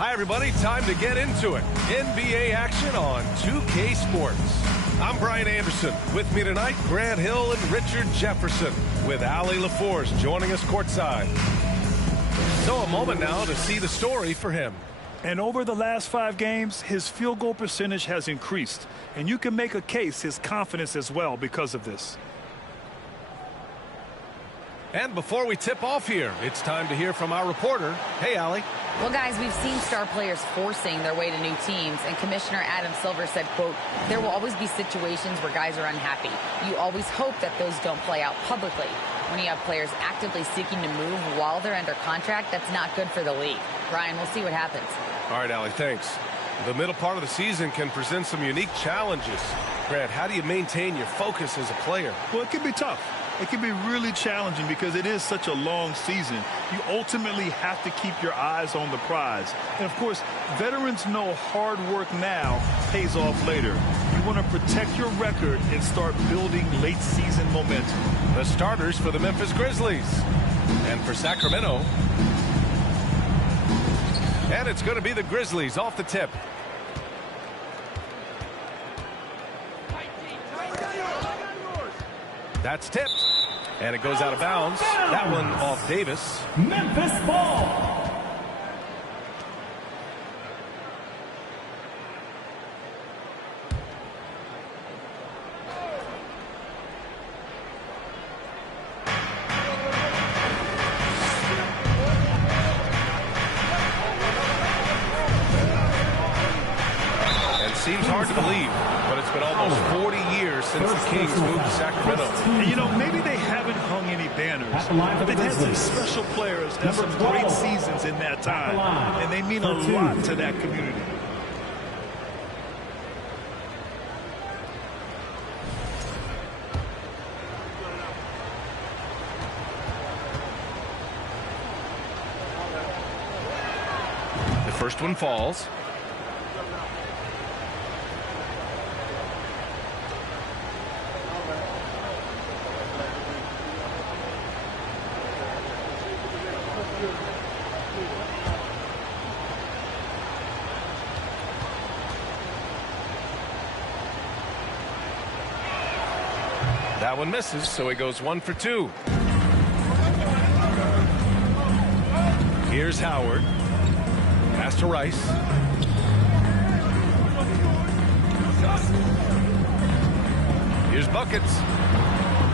Hi, everybody. Time to get into it. NBA action on 2K Sports. I'm Brian Anderson. With me tonight, Grant Hill and Richard Jefferson, with Allie LaForce joining us courtside. So a moment now to see the story for him. And over the last 5 games, his field goal percentage has increased. And you can make a case his confidence as well because of this. And before we tip off here, it's time to hear from our reporter. Hey, Allie. Well, guys, we've seen star players forcing their way to new teams, and Commissioner Adam Silver said, quote, there will always be situations where guys are unhappy. You always hope that those don't play out publicly. When you have players actively seeking to move while they're under contract, that's not good for the league. Brian, we'll see what happens. All right, Allie, thanks. The middle part of the season can present some unique challenges. Grant, how do you maintain your focus as a player? Well, it can be tough. It can be really challenging because it is such a long season. You ultimately have to keep your eyes on the prize. And, of course, veterans know hard work now pays off later. You want to protect your record and start building late-season momentum. The starters for the Memphis Grizzlies. And for Sacramento. And it's going to be the Grizzlies off the tip. That's tipped. And it goes out of bounds. That one off Davis. Memphis ball. And seems hard to believe, but it's been almost 40 years since the Kings moved to Sacramento. And, you know, maybe they haven't hung any banners, but they've had some special players and some great seasons in that time, and they mean a lot to that community. The first one falls. That one misses, so he goes 1 for 2. Here's Howard. Pass to Rice. Here's Buckets.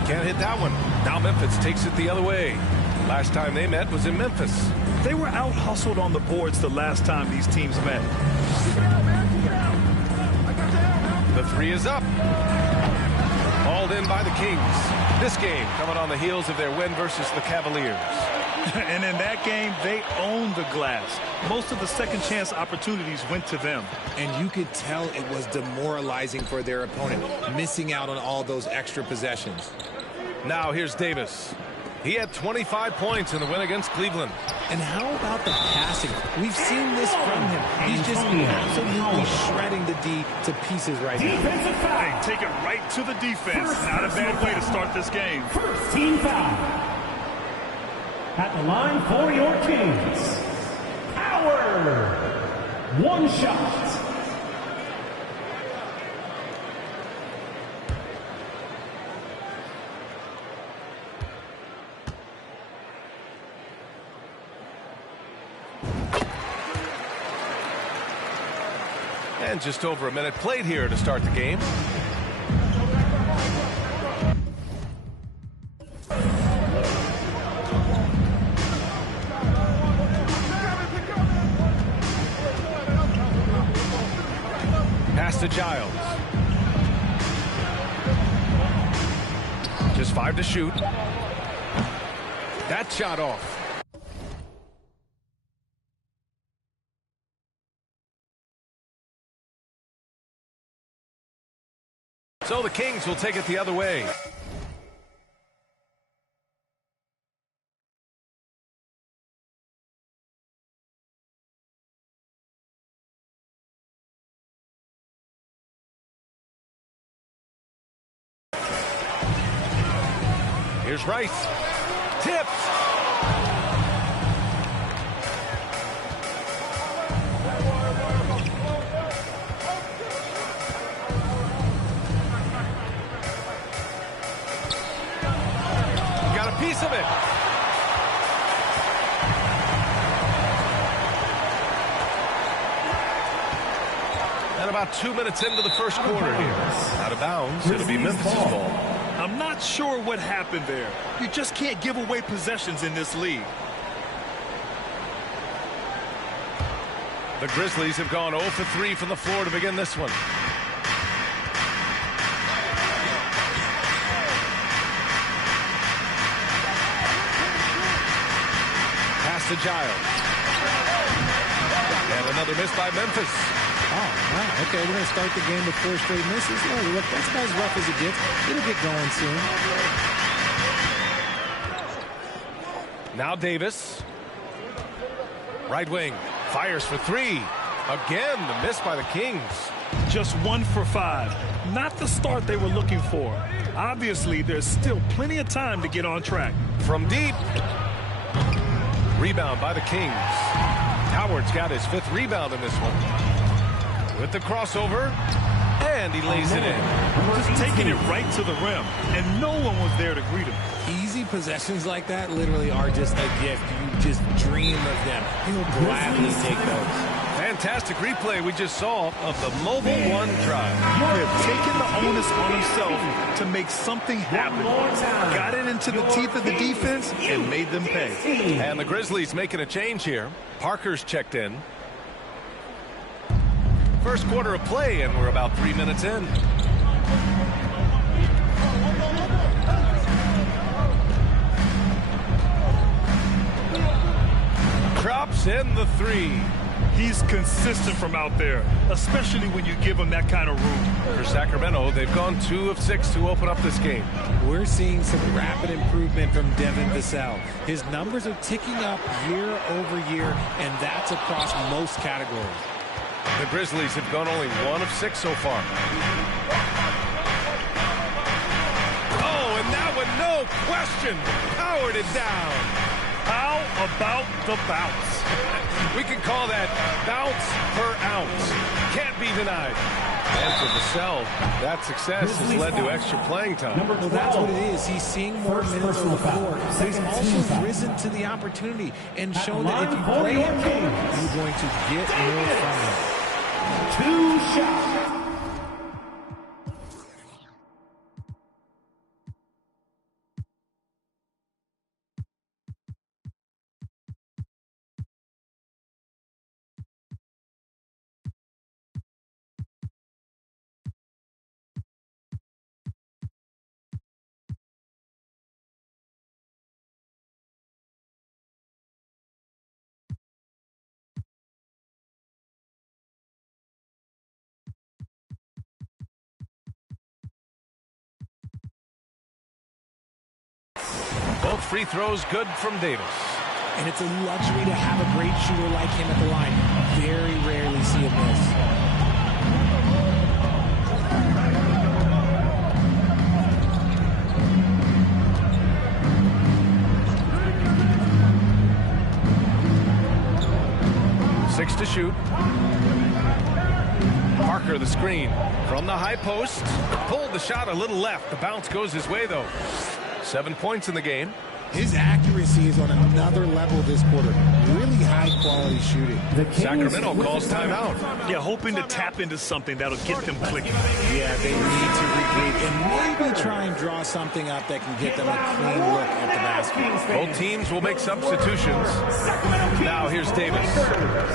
Can't hit that one. Now Memphis takes it the other way. Last time they met was in Memphis. They were out-hustled on the boards the last time these teams met. The three is up. Hauled in by the Kings. This game coming on the heels of their win versus the Cavaliers. And in that game, they owned the glass. Most of the second chance opportunities went to them. And you could tell it was demoralizing for their opponent, missing out on all those extra possessions. Now here's Davis. He had 25 points in the win against Cleveland. And how about the passing? We've seen this from him. He's just absolutely shredding the D to pieces right now. Hey, take it right to the defense. Not a bad way to start this game. First team foul. At the line for your Kings, Howard. One shot. And just over a minute played here to start the game. Pass to Giles. Just 5 to shoot. That shot off. So the Kings will take it the other way. Here's Rice. Tipped. piece of it. And about 2 minutes into the first quarter here. Out of bounds. It'll be Memphis' ball. I'm not sure what happened there. You just can't give away possessions in this league. The Grizzlies have gone 0 for 3 from the floor to begin this one. Pass to Giles. And another miss by Memphis. Oh, wow. Okay, we're going to start the game with 4 straight misses. Oh, look, that's about as rough as it gets. It'll get going soon. Now Davis. Right wing. Fires for 3. Again, the miss by the Kings. Just 1 for 5. Not the start they were looking for. Obviously, there's still plenty of time to get on track. From deep. Rebound by the Kings. Howard's got his 5th rebound in this one. With the crossover. And he lays it in. Just taking it right to the rim. And no one was there to greet him. Easy possessions like that literally are just a gift. You just dream of them. He'll gladly take those. Fantastic replay we just saw of the Mobile One drive. They've taken the onus on himself to make something happen. Got it into the teeth of the defense and made them pay. And the Grizzlies making a change here. Parker's checked in. First quarter of play, and we're about 3 minutes in. Drops in the 3. He's consistent from out there, especially when you give him that kind of room. For Sacramento, they've gone 2 of 6 to open up this game. We're seeing some rapid improvement from Devin Vassell. His numbers are ticking up year over year, and that's across most categories. The Grizzlies have gone only 1 of 6 so far. Oh, and that one, no question, powered it down. How about the bounce? We can call that bounce per ounce. Can't be denied. And for Vassell, that success has led to extra playing time. Well, that's what it is. He's seeing more minutes on the floor. But he's also risen to the opportunity and shown that if you play him, you're going to get more from him. 2 shots. Both free throws good from Davis. And it's a luxury to have a great shooter like him at the line. Very rarely see him miss. 6 to shoot. Parker the screen from the high post. Pulled the shot a little left. The bounce goes his way though. 7 points in the game. His accuracy is on another level this quarter. Really high-quality shooting. Sacramento calls timeout. Yeah, hoping to tap into something that'll get them clicking. Yeah, they need to regroup and maybe try and draw something up that can get them a clean look at the basket. Both teams will make substitutions. Now here's Davis.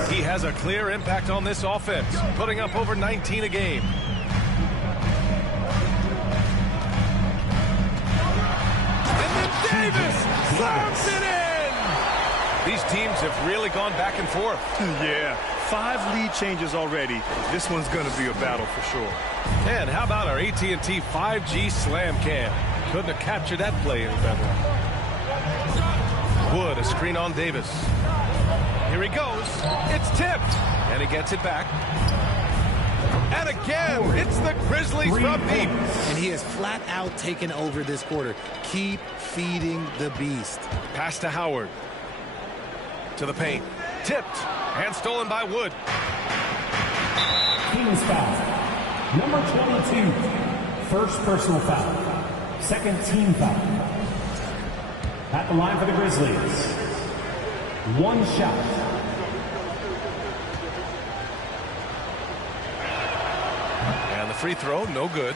He has a clear impact on this offense, putting up over 19 a game. Davis slams it in! These teams have really gone back and forth. Yeah, 5 lead changes already. This one's going to be a battle for sure. And how about our AT&T 5G Slam Cam? Couldn't have captured that play any better. Wood, a screen on Davis. Here he goes. It's tipped. And he gets it back. And again, it's the Grizzlies from deep. And he has flat out taken over this quarter. Keep feeding the beast. Pass to Howard. To the paint. Tipped. And stolen by Wood. Kings foul. Number 22. First personal foul. Second team foul. At the line for the Grizzlies. One shot. And the free throw, no good.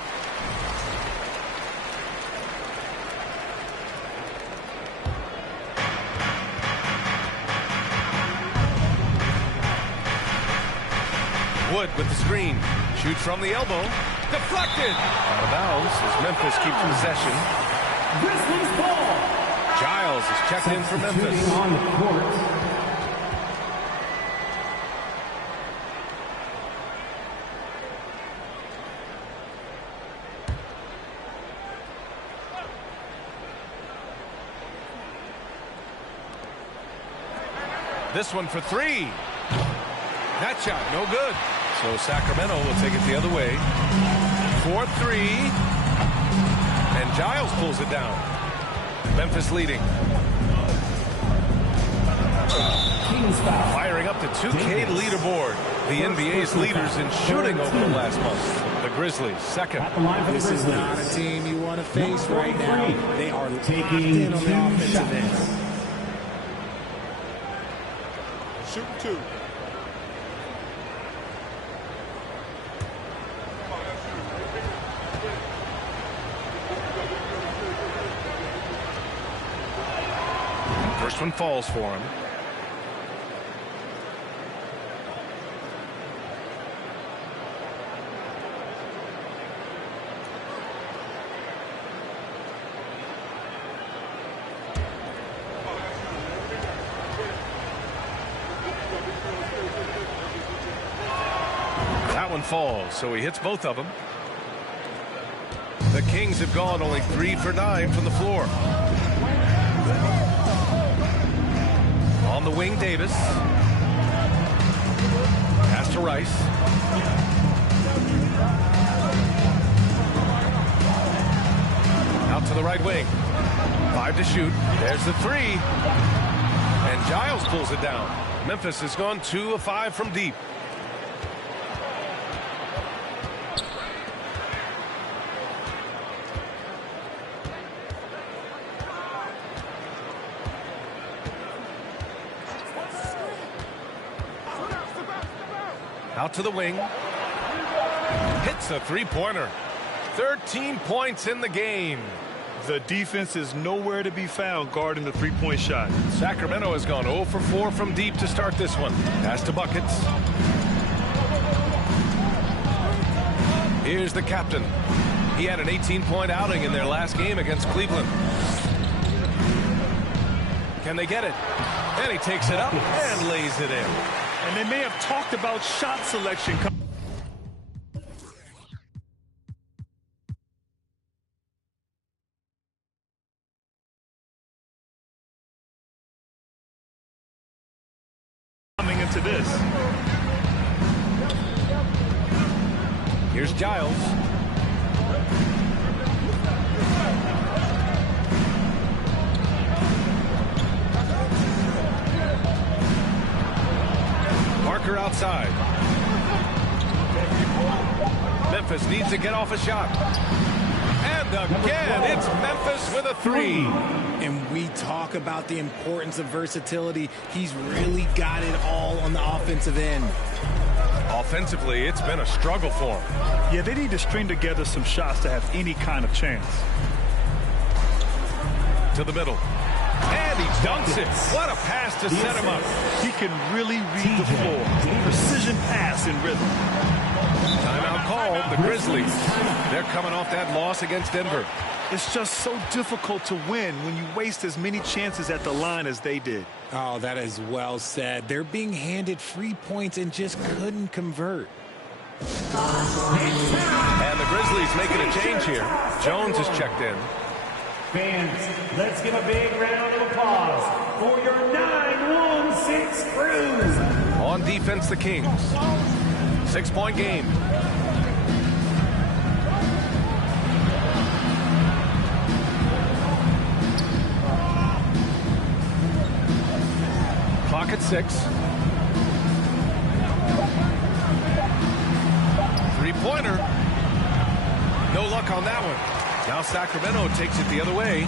Wood with the screen. Shoots from the elbow. Deflected. Out of bounds as Memphis keeps possession. Grizzlies ball. Giles is checked in for Memphis. On the court. This one for three. That shot, no good. So Sacramento will take it the other way. 4-3. And Giles pulls it down. Memphis leading. Firing up the 2K leaderboard. The NBA's leaders in shooting over the last month. The Grizzlies, second. This is not a team you want to face right now. They are taking in on the offensive end. Shooting two. First one falls for him. That one falls, so he hits both of them. The Kings have gone only 3 for 9 from the floor. On the wing, Davis. Pass to Rice. Out to the right wing. 5 to shoot. There's the 3. And Giles pulls it down. Memphis has gone 2 of 5 from deep. Out to the wing. Hits a three-pointer. 13 points in the game. The defense is nowhere to be found guarding the three-point shot. Sacramento has gone 0 for 4 from deep to start this one. Pass to buckets. Here's the captain. He had an 18-point outing in their last game against Cleveland. Can they get it? And he takes it up and lays it in. And they may have talked about shot selection. Coming into this. Here's Giles. Parker outside. Memphis needs to get off a shot. And again, it's Memphis with a 3. And we talk about the importance of versatility. He's really got it all on the offensive end. Offensively, it's been a struggle for him. Yeah, they need to string together some shots to have any kind of chance. To the middle. And he dunks it. What a pass to set him up. He can really read the floor. Precision pass in rhythm. Timeout called. The Grizzlies. They're coming off that loss against Denver. It's just so difficult to win when you waste as many chances at the line as they did. Oh, that is well said. They're being handed free points and just couldn't convert. And the Grizzlies making a change here. Jones is checked in. Fans, let's give a big round of applause for your 9-1-6 crew. On defense, the Kings. 6-point game. Clock at 6. 3-pointer. No luck on that one. Now Sacramento takes it the other way.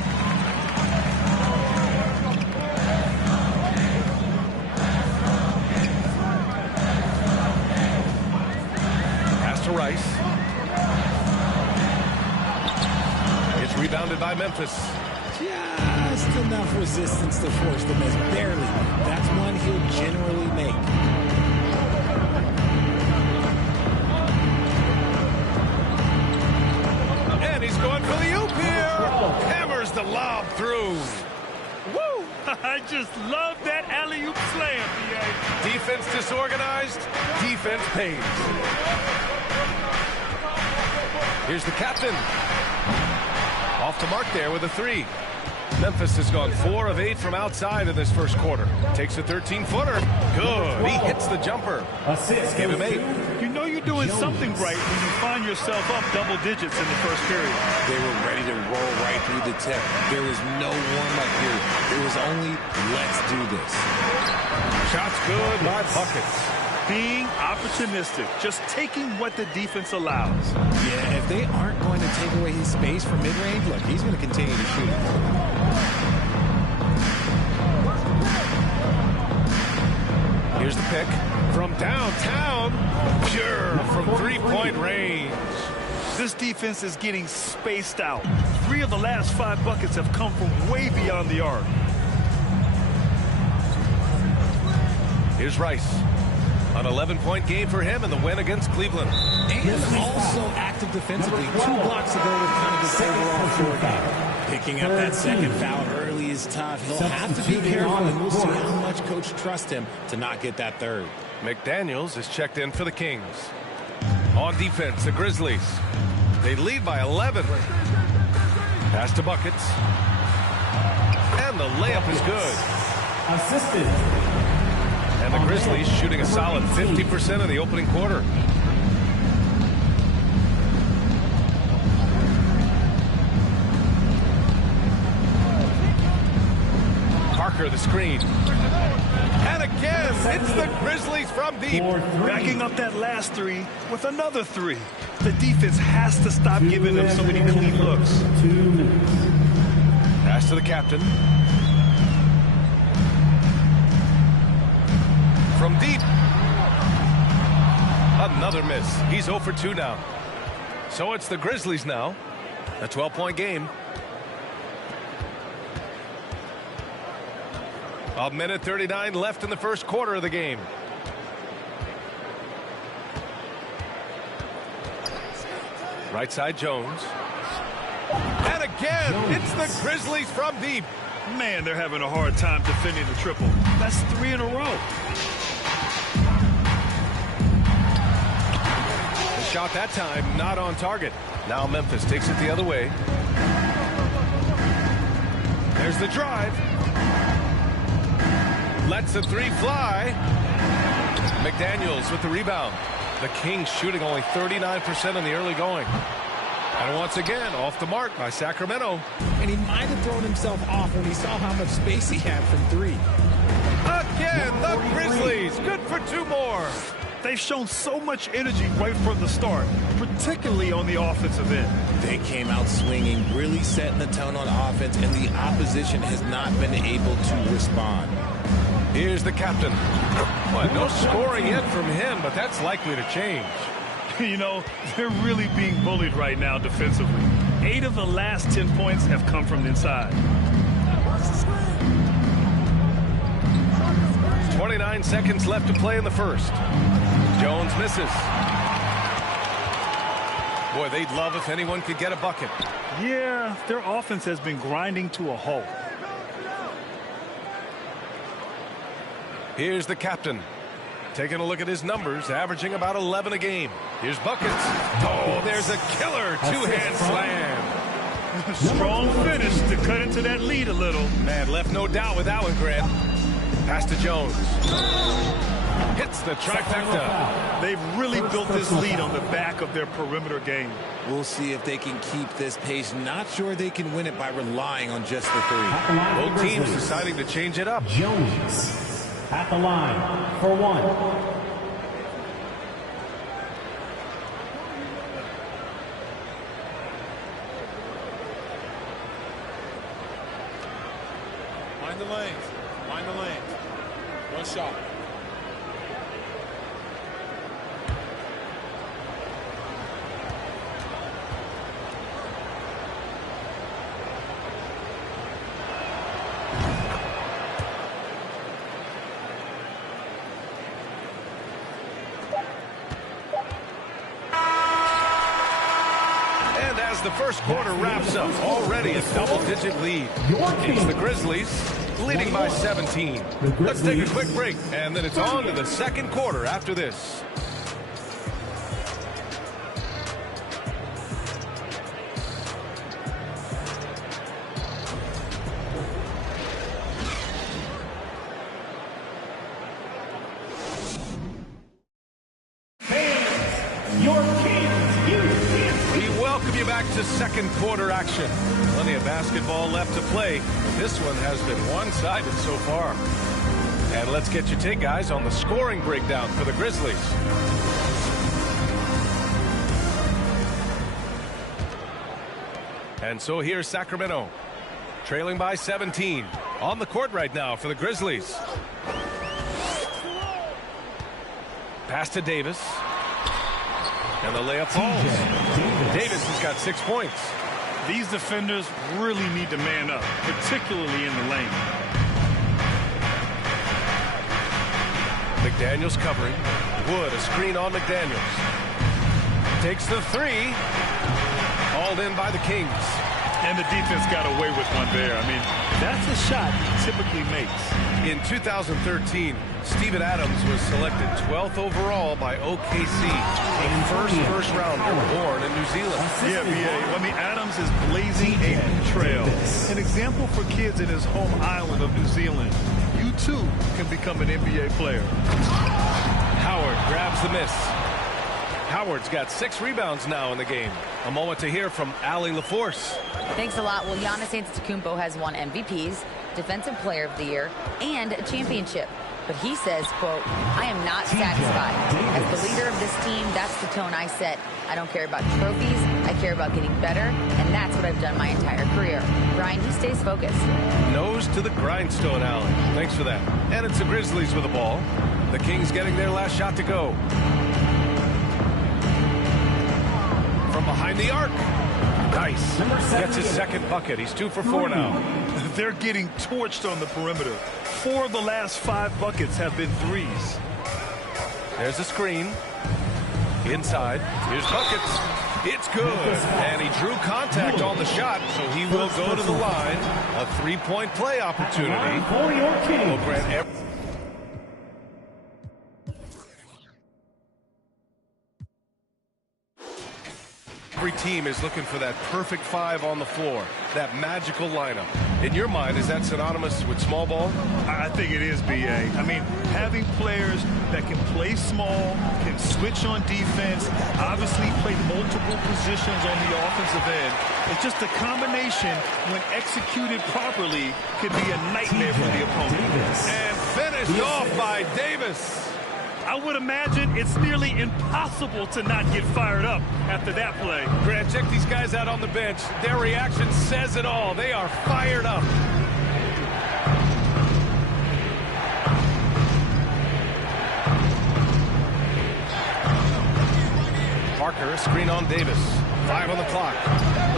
by Memphis. Just enough resistance to force the miss. Barely. That's one he'll generally make. And he's going for the oop here. Hammers the lob through. Woo! I just love that alley-oop slam, B.A. Defense disorganized. Defense pays. Here's the captain. Off the mark there with a 3. Memphis has gone 4 of 8 from outside in this first quarter. Takes a 13-footer. Good. He hits the jumper. Assist. Give him 8. You know you're doing something right when you find yourself up double digits in the first period. They were ready to roll right through the tip. There was no warm-up period. It was only, let's do this. Shots good by buckets. Being opportunistic, just taking what the defense allows. Yeah, if they aren't going to take away his space from mid-range, look, he's going to continue to shoot. Here's the pick from downtown. Pure from three-point range. This defense is getting spaced out. 3 of the last 5 buckets have come from way beyond the arc. Here's Rice. An 11-point game for him in the win against Cleveland. And also active defensively. 2 blocks ago to kind of his overall floor game. Picking up that second foul early is tough. He'll have to be careful, and we'll see how much coach trusts him to not get that third. McDaniels is checked in for the Kings. On defense, the Grizzlies. They lead by 11. Pass to buckets. And the layup is good. Assisted. And the Grizzlies shooting a solid 50% in the opening quarter. Parker the screen. And again, it's the Grizzlies from deep. Backing up that last 3 with another 3. The defense has to stop giving them so many clean looks. 2 minutes. Pass to the captain. From deep. Another miss. He's 0 for 2 now. So it's the Grizzlies now. A 12-point game. A minute 39 left in the first quarter of the game. Right side Jones. And again, it's the Grizzlies from deep. Man, they're having a hard time defending the triple. That's 3 in a row. Shot that time, not on target. Now Memphis takes it the other way. There's the drive. Lets the 3 fly. McDaniels with the rebound. The Kings shooting only 39% in the early going. And once again, off the mark by Sacramento. And he might have thrown himself off when he saw how much space he had from 3. Again, the Grizzlies. Good for 2 more. They've shown so much energy right from the start, particularly on the offensive end. They came out swinging, really setting the tone on offense, and the opposition has not been able to respond. Here's the captain. Well, no scoring yet from him, but that's likely to change. You know, they're really being bullied right now defensively. 8 of the last 10 points have come from inside. 29 seconds left to play in the first. Jones misses. Boy, they'd love if anyone could get a bucket. Yeah, their offense has been grinding to a halt. Here's the captain. Taking a look at his numbers, averaging about 11 a game. Here's buckets. Oh, there's a killer 2-hand slam. Strong finish to cut into that lead a little. Man, left no doubt with that one, Grant. Pass to Jones. Hits the trifecta. They've really built this lead on the back of their perimeter game. We'll see if they can keep this pace. Not sure they can win it by relying on just the 3. Both teams deciding to change it up. Jones at the line for 1. Mind the lanes. Mind the lanes. One shot. the first quarter wraps up, already a double-digit lead. It's the Grizzlies leading by 17. Let's take a quick break, and then it's on to the second quarter after this. To second quarter action. Plenty of basketball left to play. This one has been one-sided so far. And let's get your take, guys, on the scoring breakdown for the Grizzlies. And so here's Sacramento, trailing by 17. On the court right now for the Grizzlies. Pass to Davis. And the layup falls. Davis has got 6 points. These defenders really need to man up, particularly in the lane. McDaniels covering. Wood, a screen on McDaniels. Takes the three. Hauled in by the Kings. And the defense got away with one there. I mean, that's a shot he typically makes. In 2013, Steven Adams was selected 12th overall by OKC, a first rounder born in New Zealand. Yeah, B.A. I mean, Adams is blazing a new trail. An example for kids in his home island of New Zealand. You, too, can become an NBA player. Howard grabs the miss. Howard's got 6 rebounds now in the game. A moment to hear from Allie LaForce. Thanks a lot. Well, Giannis Antetokounmpo has won MVPs, Defensive Player of the Year, and a championship. But he says, quote, I am not satisfied. As the leader of this team, that's the tone I set. I don't care about trophies. I care about getting better, and that's what I've done my entire career. Brian, he stays focused. Nose to the grindstone, Allen. Thanks for that. And it's the Grizzlies with the ball. The Kings getting their last shot to go. From behind the arc. Nice. Gets his second bucket. He's 2 for 4 now. They're getting torched on the perimeter. 4 of the last 5 buckets have been threes. There's a screen. Inside. Here's buckets. It's good. And he drew contact on the shot, so he will go to the line. A 3-point play opportunity. Will grant every team is looking for that perfect 5 on the floor, that magical lineup. In your mind, is that synonymous with small ball? I think it is, B.A. I mean, having players that can play small, can switch on defense, obviously play multiple positions on the offensive end. It's just a combination, when executed properly, could be a nightmare for the opponent. And finished off by Davis. I would imagine it's nearly impossible to not get fired up after that play. Grant, check these guys out on the bench. Their reaction says it all. They are fired up. Parker, a screen on Davis. 5 on the clock.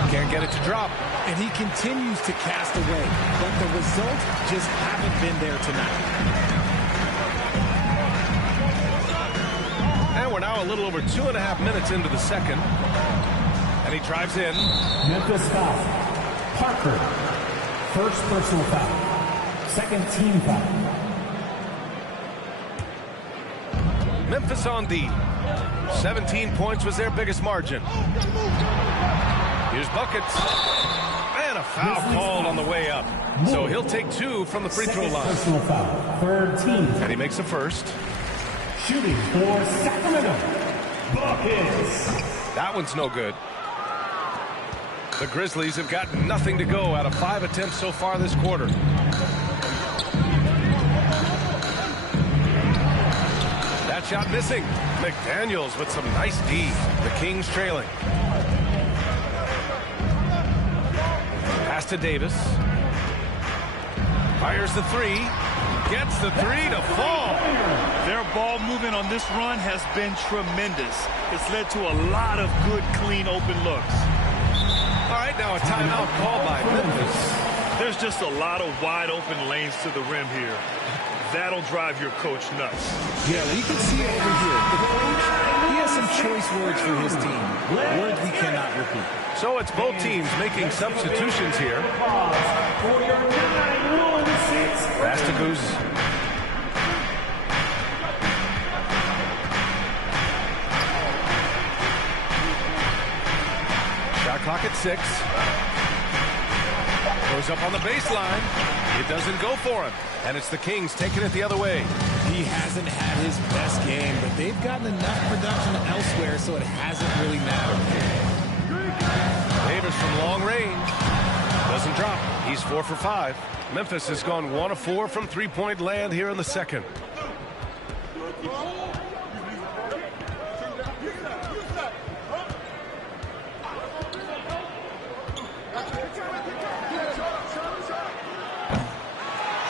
Can't get it to drop. And he continues to cast away, but the results just haven't been there tonight. And we're now a little over 2.5 minutes into the second. And he drives in. Memphis foul. Parker. First personal foul. Second team foul. Memphis on D. 17 points was their biggest margin. Here's buckets. And a foul called on the way up. So he'll take 2 from the free throw line. Personal foul. Third team. And he makes the first. Shooting for Sacramento. Buckets. That one's no good. The Grizzlies have got nothing to go out of 5 attempts so far this quarter. That shot missing. McDaniels with some nice D. The Kings trailing. Pass to Davis. Fires the 3. Gets the 3 to fall. Their ball movement on this run has been tremendous. It's led to a lot of good, clean, open looks. All right, now a timeout called by Memphis. There's just a lot of wide open lanes to the rim here. That'll drive your coach nuts. Yeah, we can see it over here. He has has some choice words for his team. Words we cannot repeat. So it's both teams making substitutions here. Pass to Goose. Shot clock at 6. Goes up on the baseline. It doesn't go for him. And it's the Kings taking it the other way. He hasn't had his best game, but they've gotten enough production elsewhere, so it hasn't really mattered. Davis from long range. Doesn't drop. He's 4 for 5. Memphis has gone 1 of 4 from three-point land here in the second.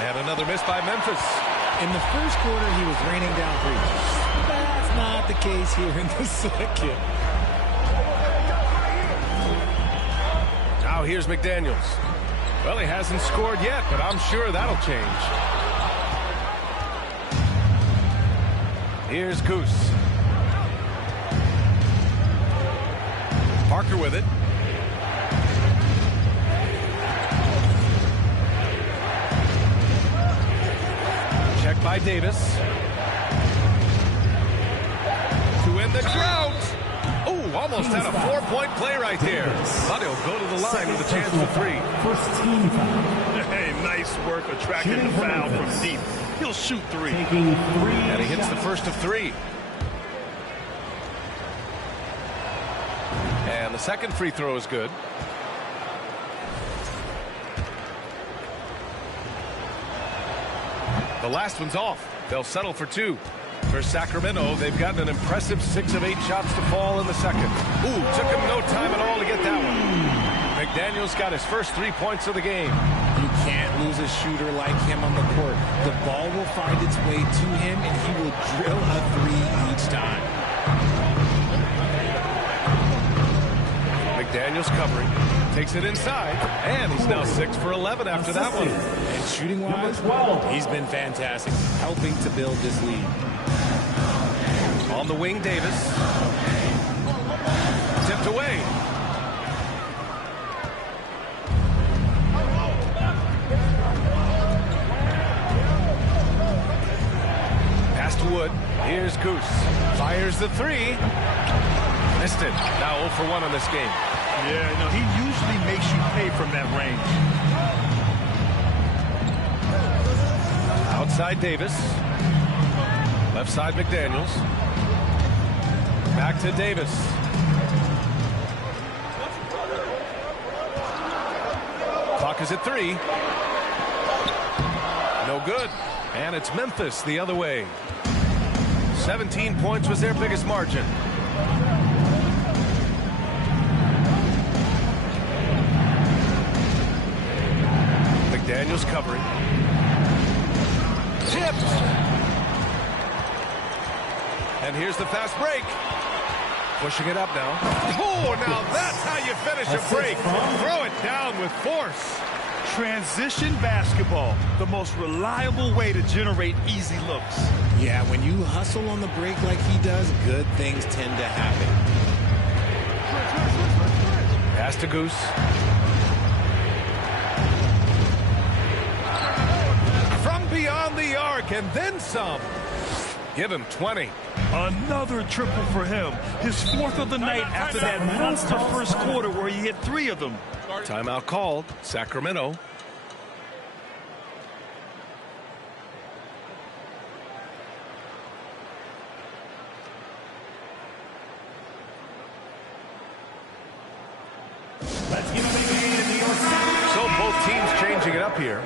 And another miss by Memphis. In the first quarter, he was raining down threes. That's not the case here in the second. Now here's McDaniels. Well, he hasn't scored yet, but I'm sure that'll change. Here's Goose. Parker with it. Check by Davis. To end the drought. Oh, almost had a 4-point play right there. But he'll go to the line with a chance for 3. First team foul. Hey, nice work attracting the foul from deep. He'll shoot 3. And he hits the first of 3. And the second free throw is good. The last one's off. They'll settle for 2. For Sacramento, they've gotten an impressive 6 of 8 shots to fall in the second. Ooh, took him no time at all to get that one. McDaniels got his first 3 points of the game. You can't lose a shooter like him on the court. The ball will find its way to him, and he will drill a 3 each time. McDaniels covering. Takes it inside. And he's now 6 for 11 after that one. And shooting-wise, he's been fantastic, helping to build this lead. On the wing, Davis. Tipped away. Pass to Wood. Here's Goose. Fires the 3. Missed it. Now 0 for 1 on this game. Yeah, no, he usually makes you pay from that range. Outside Davis. Left side McDaniels. Back to Davis. Clock is at 3. No good. And it's Memphis the other way. 17 points was their biggest margin. McDaniels covering. Tipped. And here's the fast break. Pushing it up now. Oh, now that's how you finish a break. Throw it down with force. Transition basketball, the most reliable way to generate easy looks. Yeah, when you hustle on the break like he does, good things tend to happen. Pass to Goose. From beyond the arc and then some. Give him 20. Another triple for him. His 4th of the night after that monster first quarter where he hit 3 of them. Timeout called. Sacramento. Let's give a big hand in New York City. So both teams changing it up here.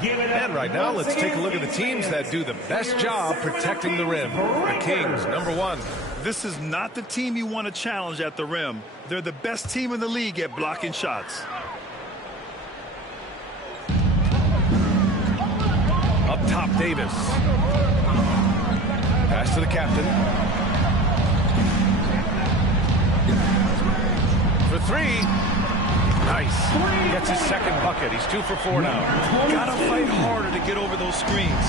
And right now, let's take a look at the teams that do the best job protecting the rim. The Kings, number 1. This is not the team you want to challenge at the rim. They're the best team in the league at blocking shots. Up top, Davis. Pass to the captain. For 3. Nice. Gets his second bucket. He's 2 for 4 now. Gotta fight harder to get over those screens.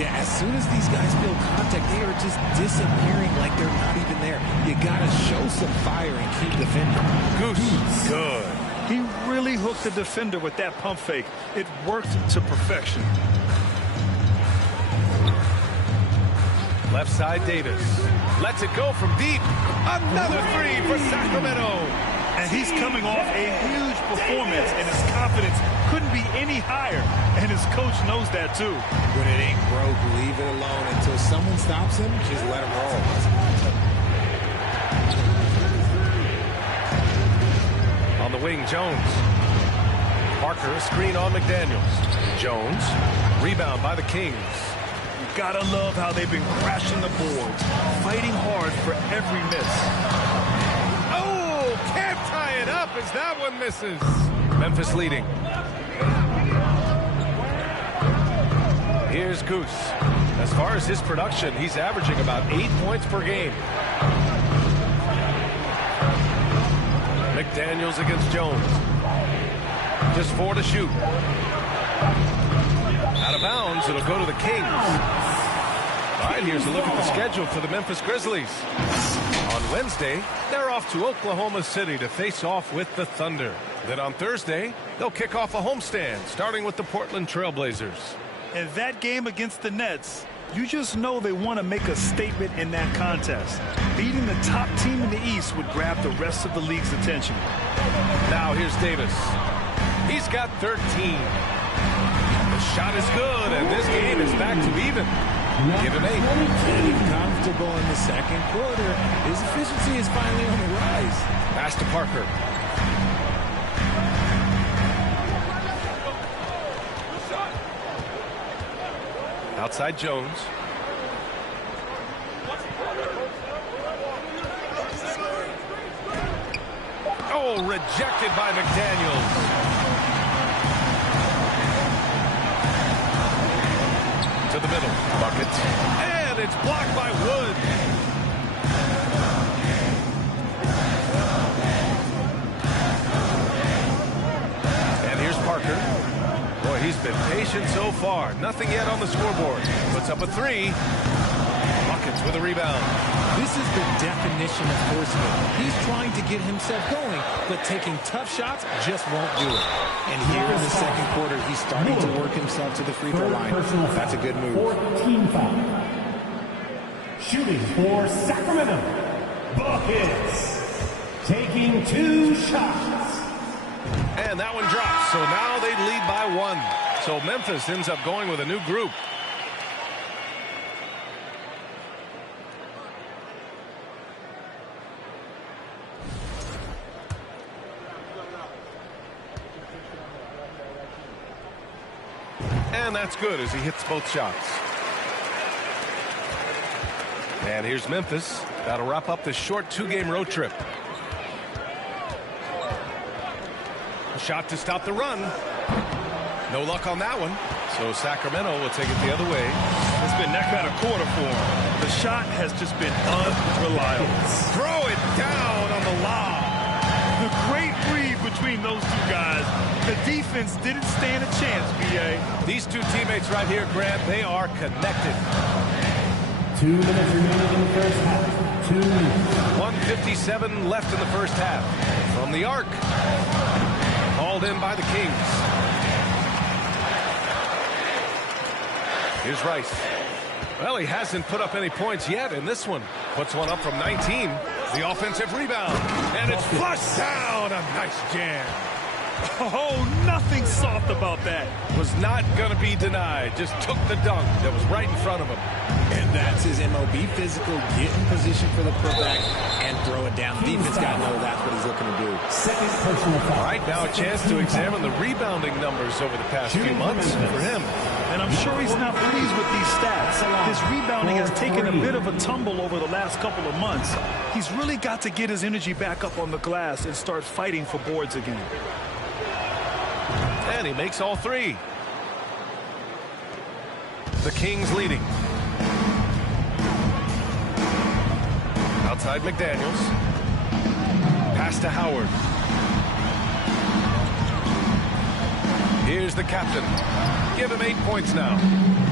Yeah, as soon as these guys feel contact, they are just disappearing like they're not even there. You gotta show some fire and keep defending. Goose. Good. He really hooked the defender with that pump fake. It worked to perfection. Left side, Davis. Lets it go from deep. Another three for Sacramento. And he's coming off a huge performance, and his confidence couldn't be any higher. And his coach knows that, too. When it ain't broke, leave it alone. Until someone stops him, just let him roll. On the wing, Jones. Parker, a screen on McDaniels. Jones. Rebound by the Kings. You gotta love how they've been crashing the boards, fighting hard for every miss. Oh, can't tie it up as that one misses. Memphis leading. Here's Goose. As far as his production, he's averaging about 8 points per game. McDaniels against Jones. Just 4 to shoot. Out of bounds, it'll go to the Kings. All right, here's a look at the schedule for the Memphis Grizzlies. On Wednesday, they're off to Oklahoma City to face off with the Thunder. Then on Thursday, they'll kick off a homestand, starting with the Portland Trailblazers. And that game against the Nets, you just know they want to make a statement in that contest. Beating the top team in the East would grab the rest of the league's attention. Now here's Davis. He's got 13. The shot is good, and this game is back to even. Give him 8. Getting comfortable in the second quarter. His efficiency is finally on the rise. Pass to Parker. Outside Jones. Oh, rejected by McDaniels. To the middle. Bucket. And it's blocked by Wood. And here's Parker. Boy, he's been patient so far. Nothing yet on the scoreboard. Puts up a 3. Buckets with a rebound. This is the definition of forcing it. He's trying to get himself going, but taking tough shots just won't do it. And here in the second quarter, he's starting to work himself to the free throw line. That's a good move. 14 foul. Shooting for Sacramento. Buckets. Taking 2 shots. And that one drops. So now they lead by 1. So Memphis ends up going with a new group. And that's good as he hits both shots. And here's Memphis. That'll wrap up this short 2-game road trip. A shot to stop the run. No luck on that one. So Sacramento will take it the other way. It's been that kind of quarter for him. The shot has just been unreliable. Throw it down on the lob. The great read between those two guys. The defense didn't stand a chance, B.A. These two teammates right here, Grant, they are connected. 2 minutes remaining in the first half. 2 minutes. 1:57 left in the first half. From the arc. Called in by the Kings. Here's Rice. Well, he hasn't put up any points yet in this one. Puts one up from 19. The offensive rebound. And it's flushed down. A nice jam. Oh, nothing soft about that. Was not going to be denied. Just took the dunk that was right in front of him. And that's his MOB physical. Get in position for the putback and throw it down. Defense got to know that's what he's looking to do. Second personal foul. All right, now a chance to examine the rebounding numbers over the past few months for him. And I'm sure he's not pleased with these stats. His rebounding has taken a bit of a tumble over the last couple of months. He's really got to get his energy back up on the glass and start fighting for boards again. And he makes all 3. The Kings leading. Outside McDaniels. Pass to Howard. Here's the captain. Give him 8 points now.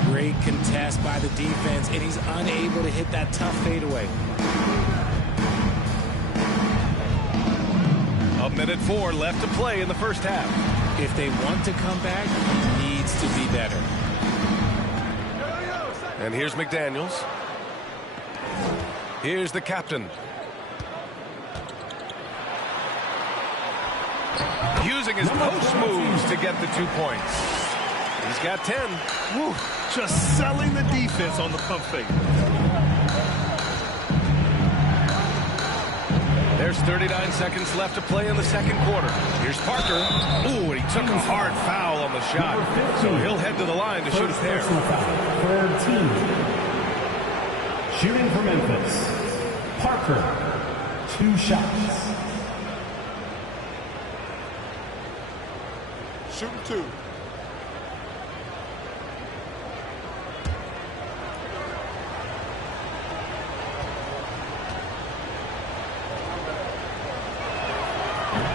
Great contest by the defense, and he's unable to hit that tough fadeaway. 1:04 left to play in the first half. If they want to come back, he needs to be better. And here's McDaniels. Here's the captain. Using his post moves to get the 2 points. He's got 10. Woo, just selling the defense on the pump fake. There's 39 seconds left to play in the second quarter. Here's Parker. Ooh, and he took a hard foul on the shot. So he'll head to the line to shoot a pair. Third team. Shooting for Memphis. Parker. 2 shots. Shooting 2.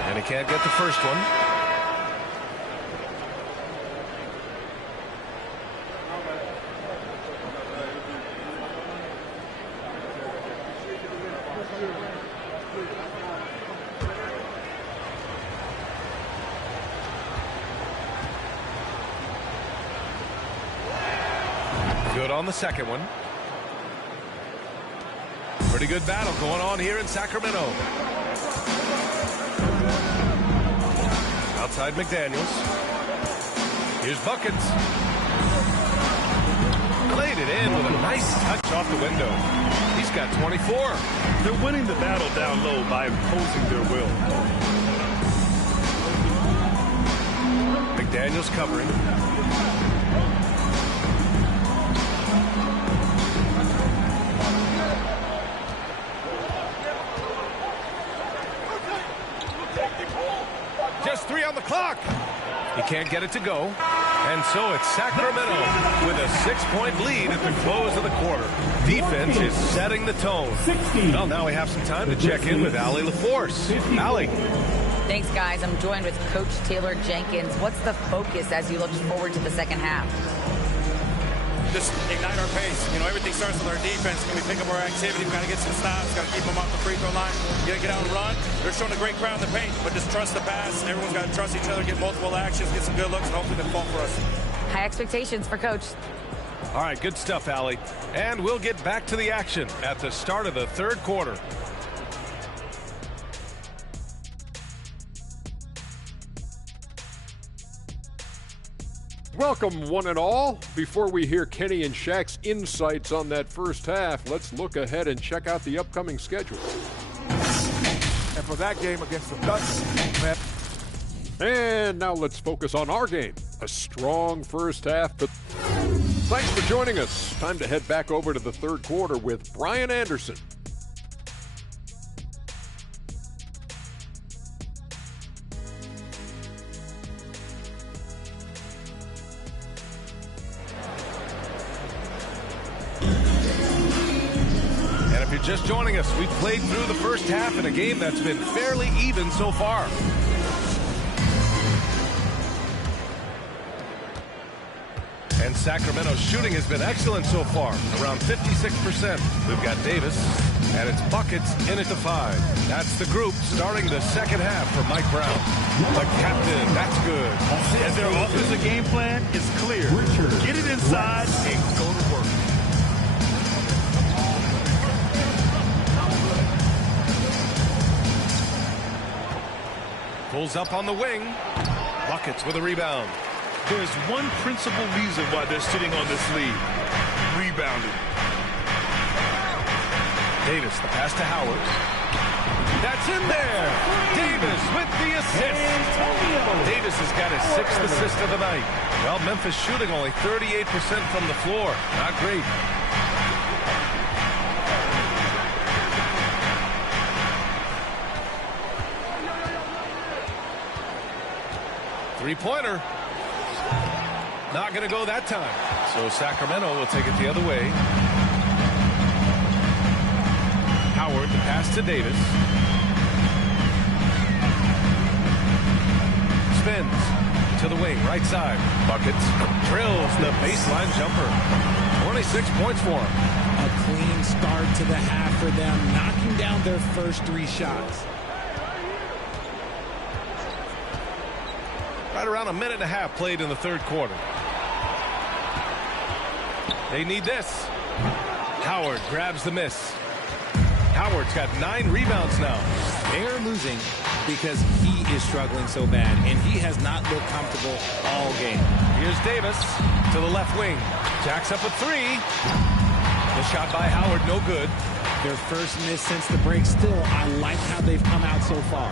And he can't get the first one. Good on the second one. Pretty good battle going on here in Sacramento. Outside McDaniels. Here's Buckets. Laid it in with a nice touch off the window. He's got 24. They're winning the battle down low by imposing their will. McDaniels covering. Just 3 on the clock. He can't get it to go. And so it's Sacramento with a 6-point lead at the close of the quarter. Defense is setting the tone. Well, now we have some time to check in with Allie LaForce. Allie. Thanks, guys. I'm joined with Coach Taylor Jenkins. What's the focus as you look forward to the second half? Just ignite our pace. You know, everything starts with our defense. Can we pick up our activity? We got to get some stops. Got to keep them off the free throw line. You got to get out and run. They're showing a great crowd in the paint, but just trust the pass. Everyone's got to trust each other, get multiple actions, get some good looks, and hopefully they'll fall for us. High expectations for Coach. All right, good stuff, Allie. And we'll get back to the action at the start of the third quarter. Welcome, one and all. Before we hear Kenny and Shaq's insights on that first half, let's look ahead and check out the upcoming schedule. And for that game against the Ducks, man. And now let's focus on our game. A strong first half. But thanks for joining us. Time to head back over to the third quarter with Brian Anderson. Just joining us, we've played through the first half in a game that's been fairly even so far. And Sacramento's shooting has been excellent so far, around 56%. We've got Davis, and it's Buckets in it to 5. That's the group starting the second half for Mike Brown. The captain, that's good. And their offensive game plan is clear. Get it inside and go to work. Pulls up on the wing. Buckets with a rebound. There's one principal reason why they're sitting on this lead. Rebounding. Davis, the pass to Howard. That's in there. Davis with the assist. Davis has got his 6th assist of the night. Well, Memphis shooting only 38% from the floor. Not great. Three-pointer. Not going to go that time. So Sacramento will take it the other way. Howard, the pass to Davis. Spins. to the wing, right side. Buckets drills the baseline jumper. 26 points for him. A clean start to the half for them, knocking down their first 3 shots. Right around a minute and a half played in the third quarter. They need this. Howard grabs the miss. Howard's got 9 rebounds now. They're losing because he is struggling so bad, and he has not looked comfortable all game. Here's Davis to the left wing. Jacks up a 3. The shot by Howard, no good. Their first miss since the break. Still, I like how they've come out so far.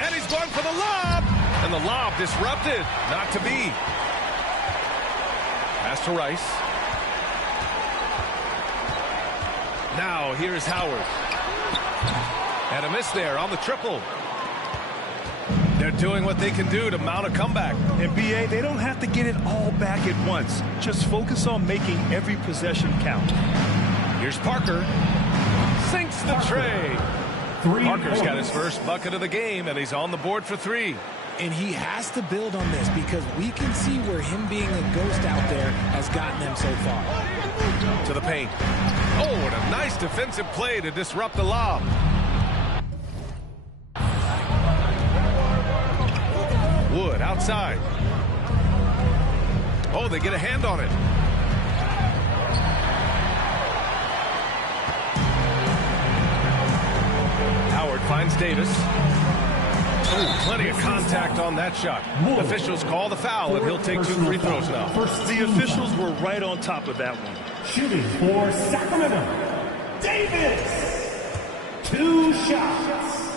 And he's going for the lob. And the lob disrupted. Not to be. Pass to Rice. Now here's Howard. And a miss there on the triple. They're doing what they can do to mount a comeback. And BA, they don't have to get it all back at once. Just focus on making every possession count. Here's Parker. Sinks the tray. Parker's got his first bucket of the game, and he's on the board for 3. And he has to build on this because we can see where him being a ghost out there has gotten them so far. To the paint. Oh, and a nice defensive play to disrupt the lob. Wood outside. Oh, they get a hand on it. Howard finds Davis. Oh, plenty of contact on that shot. Officials call the foul, and he'll take 2 free throws now. The officials were right on top of that one. Shooting for Sacramento, Davis. 2 shots.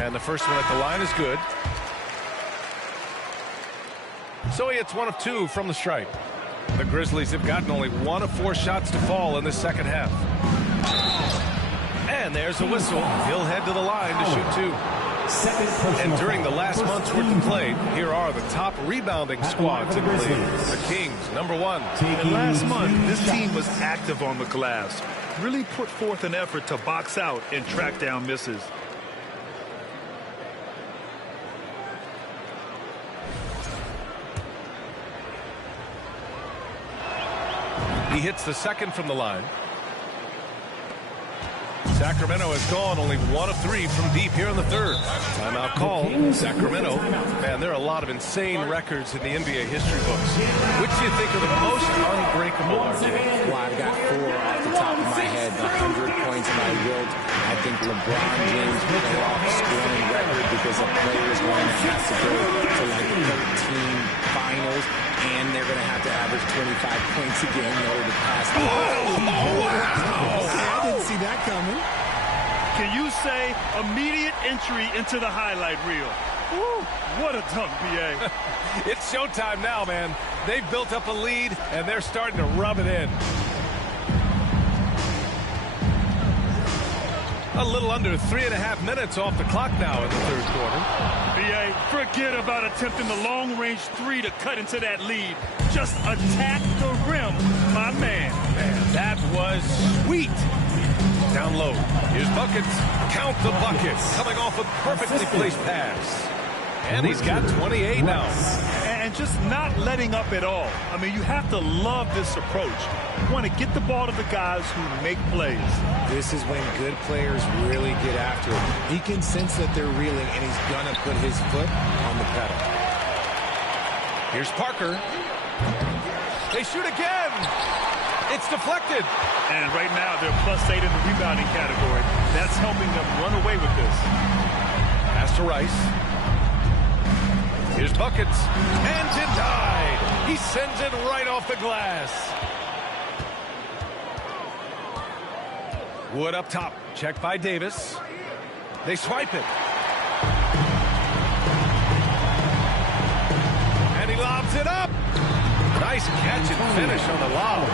And the first one at the line is good. So he hits 1 of 2 from the stripe. The Grizzlies have gotten only 1 of 4 shots to fall in this second half. And there's a whistle. He'll head to the line to shoot 2. And during the last month's worth of play, here are the top rebounding squads in the league. The Kings, #1. And last month, this team was active on the glass. Really put forth an effort to box out and track down misses. He hits the second from the line. Sacramento has gone only 1 of 3 from deep here in the third. Timeout call. Sacramento. Man, there are a lot of insane records in the NBA history books. Which do you think are the most unbreakable, RJ? Well, I've got 4 off the top of my head. The 100 points by Wilt. I think LeBron James will go off scoring record because a player is going to have to go to like 13 finals, and they're going to have to average 25 points again in order to pass the wow. I didn't see that coming. Can you say immediate entry into the highlight reel? Woo, what a dunk, BA. It's showtime now, man. They've built up a lead, and they're starting to rub it in. A little under 3.5 minutes off the clock now in the third quarter. BA, forget about attempting the long-range 3 to cut into that lead. Just attack the rim, my man. Man, that was sweet. Down low. Here's buckets. Count the buckets. Coming off a perfectly placed pass. And he's got 28 now. And just not letting up at all. I mean, you have to love this approach. You want to get the ball to the guys who make plays. This is when good players really get after it. He can sense that they're reeling, and he's going to put his foot on the pedal. Here's Parker. They shoot again. It's deflected. And right now, they're +8 in the rebounding category. That's helping them run away with this. Pass to Rice. Here's buckets. And denied. He sends it right off the glass. Wood up top. Checked by Davis. They swipe it. And he lobs it up. Nice catch and finish on the lob.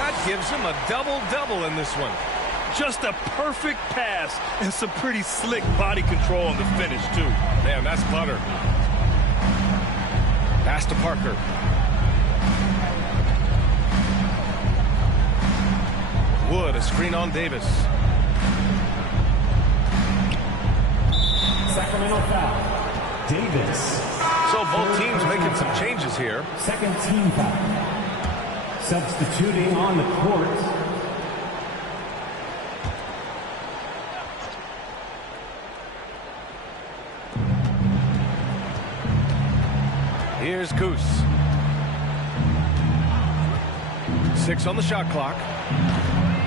That gives him a double-double in this one. Just a perfect pass and some pretty slick body control on the finish, too. Man, that's butter. Pass to Parker. Wood, a screen on Davis. Sacramento foul. Davis. So both teams making some changes here. Second team foul. Substituting on the court. Here's Goose. 6 on the shot clock.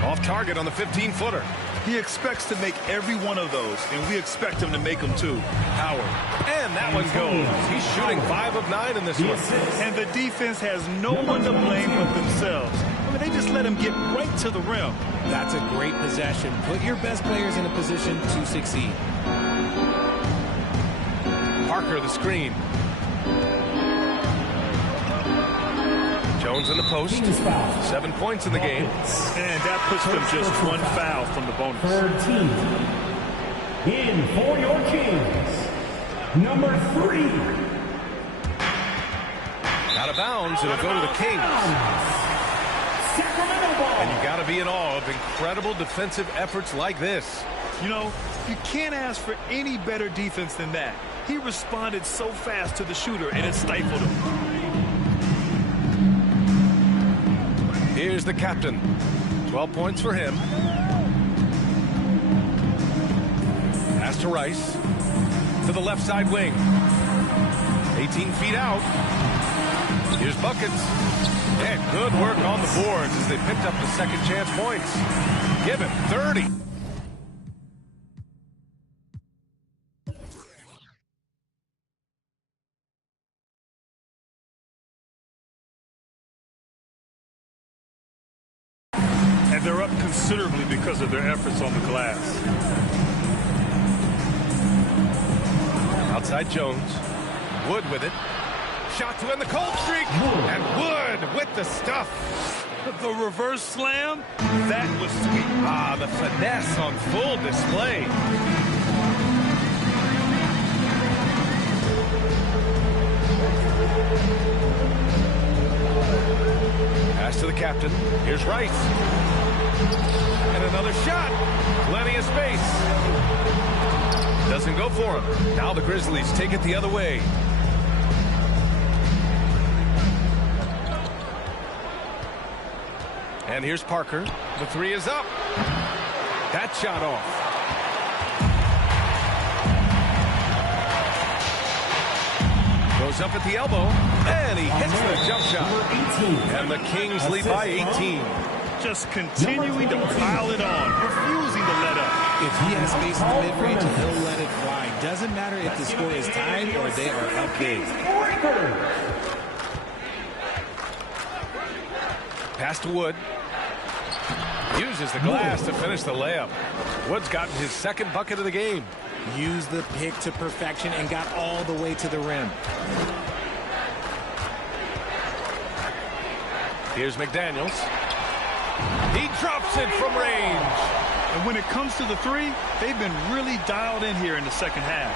Off target on the 15-footer. He expects to make every one of those, and we expect him to make them too. Howard. And that one goes. He's shooting 5 of 9 in this one. And the defense has no one to blame but themselves. I mean, they just let him get right to the rim. That's a great possession. Put your best players in a position to succeed. Parker the screen. Jones in the post. 7 points in the game. And that puts them just one foul from the bonus. Third team. In for your Kings. Number 3. Out of bounds. It'll go to the Kings. Sacramento ball. And you got to be in awe of incredible defensive efforts like this. You know, you can't ask for any better defense than that. He responded so fast to the shooter, and it stifled him. Here's the captain. 12 points for him. Pass to Rice. To the left side wing. 18 feet out. Here's buckets. And good work on the boards as they picked up the second chance points. Give him 30. And they're up considerably because of their efforts on the glass. Outside Jones. Wood with it. Shot to end the cold streak. And Wood with the stuff. The reverse slam, that was sweet. Ah, the finesse on full display. Pass to the captain. Here's Rice. And another shot. Plenty of space. Doesn't go for him. Now the Grizzlies take it the other way. And here's Parker. The 3 is up. That shot off. Goes up at the elbow. And he hits the jump shot. And the Kings lead by 18. Just continuing to pile it on. Refusing to let up. If he has space in the mid-range, he'll let it fly. Doesn't matter if the score is tied or they are up big. Pass to Wood. Uses the glass to finish the layup. Wood's gotten his second bucket of the game. Used the pick to perfection and got all the way to the rim. Here's McDaniels. He drops it from range. And when it comes to the 3, they've been really dialed in here in the second half.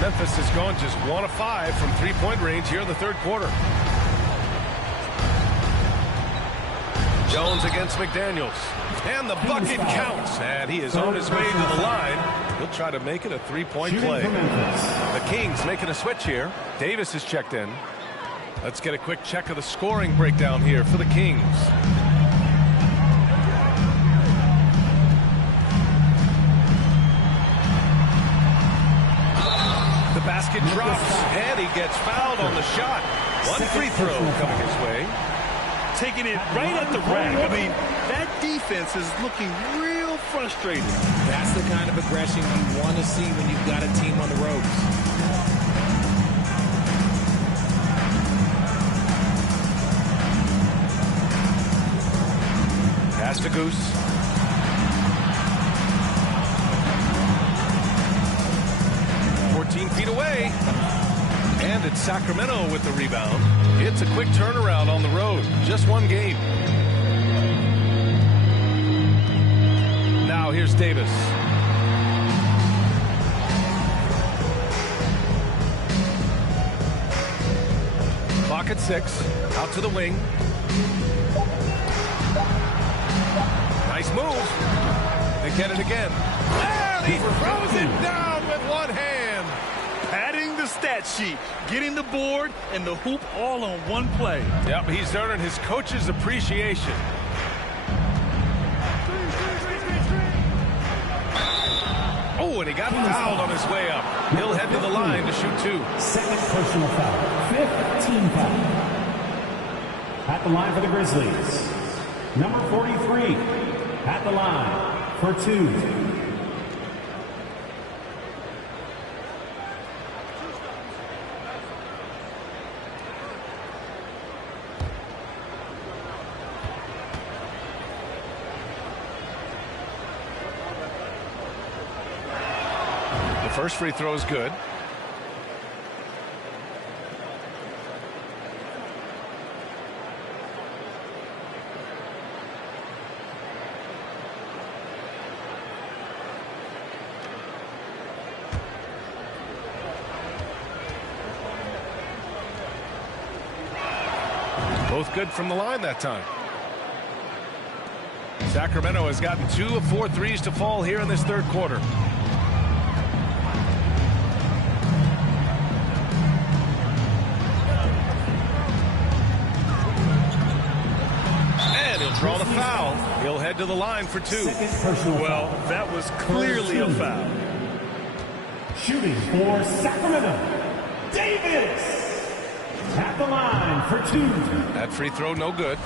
Memphis has gone just 1 of 5 from three-point range here in the third quarter. Jones against McDaniels. And the bucket counts. And he is on his way to the line. He'll try to make it a three-point play. The Kings making a switch here. Davis is checked in. Let's get a quick check of the scoring breakdown here for the Kings. The basket drops, and he gets fouled on the shot. One free throw coming his way. Taking it right at the rack. I mean, that defense is looking real frustrated. That's the kind of aggression you want to see when you've got a team on the ropes. Pass to Goose. Feet away, and it's Sacramento with the rebound. It's a quick turnaround on the road. Just one game. Now here's Davis. Clock at 6. Out to the wing. Nice move. They get it again. And he throws it down with one hand. Padding the stat sheet. Getting the board and the hoop all on one play. Yep, he's earning his coach's appreciation. Oh, and he got fouled on his way up. He'll head to the line to shoot 2. Second personal foul. 5th team foul. At the line for the Grizzlies, number 43. At the line for 2. First free throw is good. Both good from the line that time. Sacramento has gotten 2 of 4 threes to fall here in this third quarter. Draw the foul. He'll head to the line for 2. Well, that was clearly a foul. Shooting for Sacramento, Davis. At the line for 2. That free throw no good.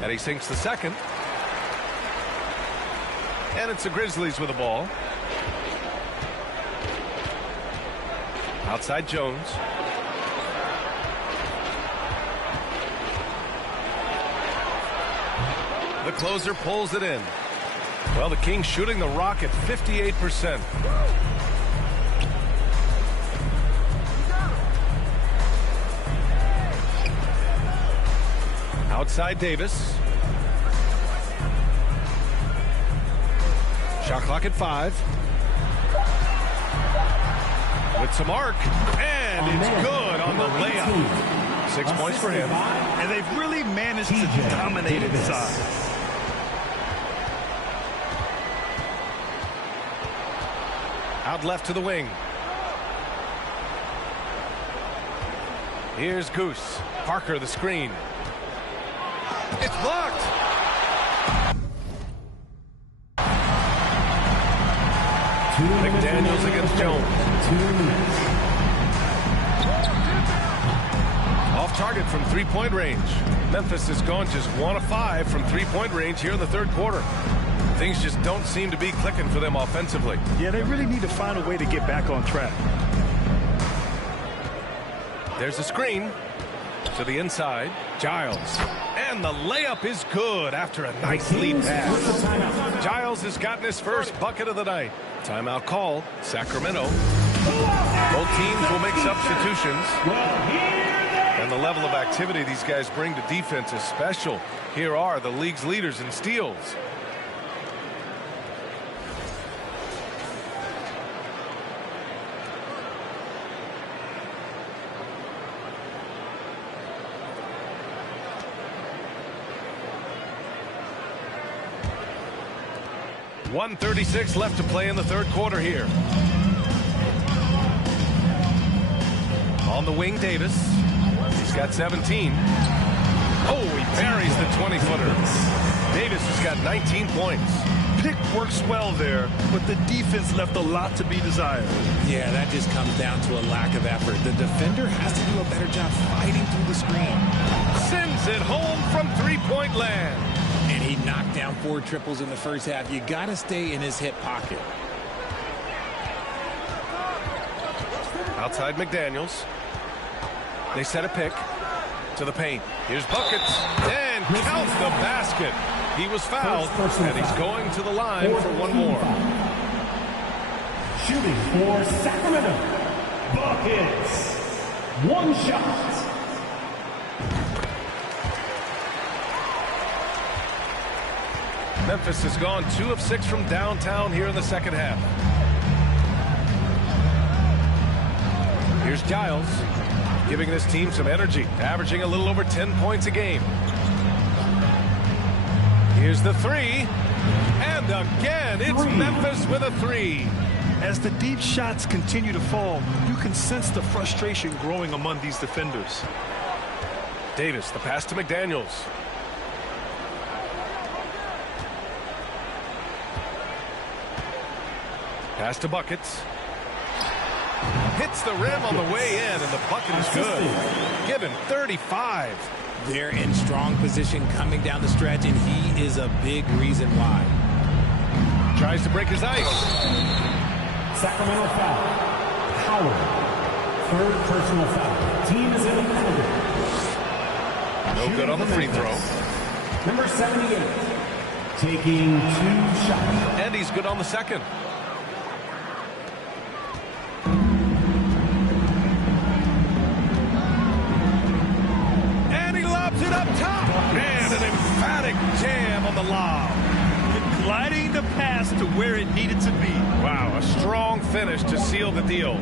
And he sinks the second. And it's the Grizzlies with the ball. Outside Jones. The closer pulls it in. Well, the Kings shooting the rock at 58%. Outside Davis. Shot clock at 5. With some arc. And it's good on the layup. 6 points for him. And they've really managed to dominate inside. Out left to the wing. Here's Goose. Parker the screen. It's blocked. McDaniels against Jones. 2 minutes. Off target from three-point range. Memphis has gone just 1 of 5 from three-point range here in the third quarter. Things just don't seem to be clicking for them offensively. Yeah, they really need to find a way to get back on track. There's a screen to the inside. Giles. And the layup is good after a nice lead pass. Giles has gotten his first bucket of the night. Timeout call. Sacramento. Both teams will make substitutions. And the level of activity these guys bring to defense is special. Here are the league's leaders in steals. .136 left to play in the third quarter here. On the wing, Davis. He's got 17. Oh, he buries the 20-footer. Davis has got 19 points. Pick works well there, but the defense left a lot to be desired. Yeah, that just comes down to a lack of effort. The defender has to do a better job fighting through the screen. Sends it home from three-point land. And he knocked down 4 triples in the first half. You got to stay in his hip pocket. Outside McDaniels. They set a pick to the paint. Here's buckets and counts the basket. He was fouled, and he's going to the line for one more. Shooting for Sacramento, buckets. 1 shot. Memphis has gone 2 of 6 from downtown here in the second half. Here's Giles, giving this team some energy, averaging a little over 10 points a game. Here's the 3, and again, it's Memphis with a 3. As the deep shots continue to fall, you can sense the frustration growing among these defenders. Davis, the pass to McDaniels. Pass to Buckets. Hits the rim on the way in, and the bucket is good. Given 35. They're in strong position coming down the stretch, and he is a big reason why. Tries to break his ice. Sacramento foul. Howard. Third personal foul. Team is in the penalty. No good on the free throw. Number 78. Taking 2 shots. And he's good on the second. And he lobs it up top. And an emphatic jam on the lob. Gliding the pass to where it needed to be. Wow, a strong finish to seal the deal.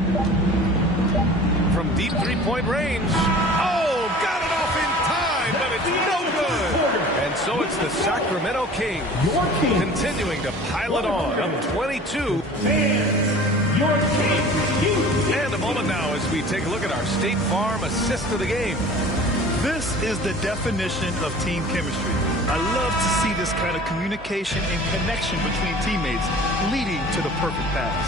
From deep three-point range. Oh, got it off in time, but it's no good. And so it's the Sacramento Kings continuing to pile it on. Up 22. Your King. And a moment now as we take a look at our State Farm assist of the game. This is the definition of team chemistry. I love to see this kind of communication and connection between teammates leading to the perfect pass.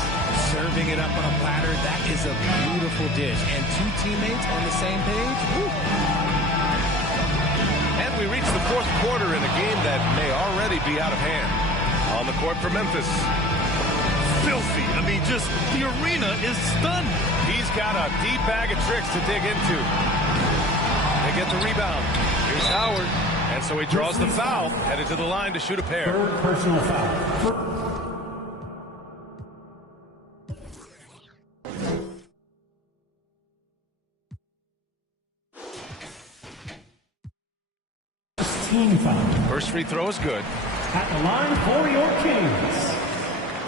Serving it up on a platter, that is a beautiful dish. And 2 teammates on the same page. Woo. And we reach the fourth quarter in a game that may already be out of hand. On the court for Memphis. Filthy. I mean, just the arena is stunned. He's got a deep bag of tricks to dig into. They get the rebound. Here's Howard. And so he draws the foul, headed to the line to shoot a pair. Third personal foul. Team foul. First free throw is good. At the line for your Kings,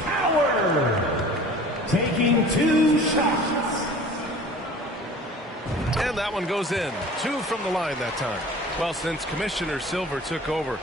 Howard, taking 2 shots. And that one goes in. 2 from the line that time. Well, since Commissioner Silver took over,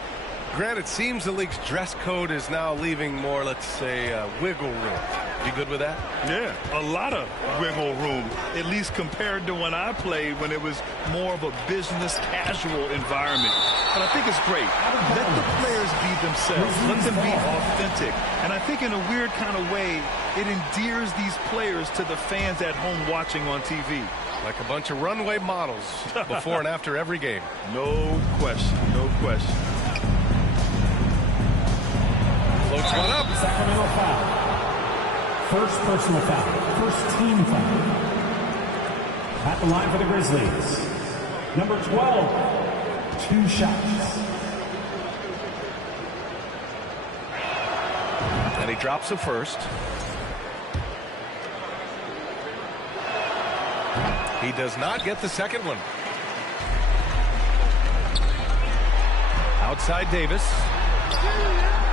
Grant, it seems the league's dress code is now leaving more, let's say, wiggle room. You good with that? Yeah, a lot of wiggle room, at least compared to when I played, when it was more of a business casual environment. But I think it's great. Let the players be themselves. Let them be authentic. And I think in a weird kind of way, it endears these players to the fans at home watching on TV. Like a bunch of runway models before and after every game. No question, no question. Floats one up. Sacramento foul. First personal foul. First team foul. At the line for the Grizzlies. Number 12. 2 shots. And he drops the first. He does not get the second one. Outside Davis.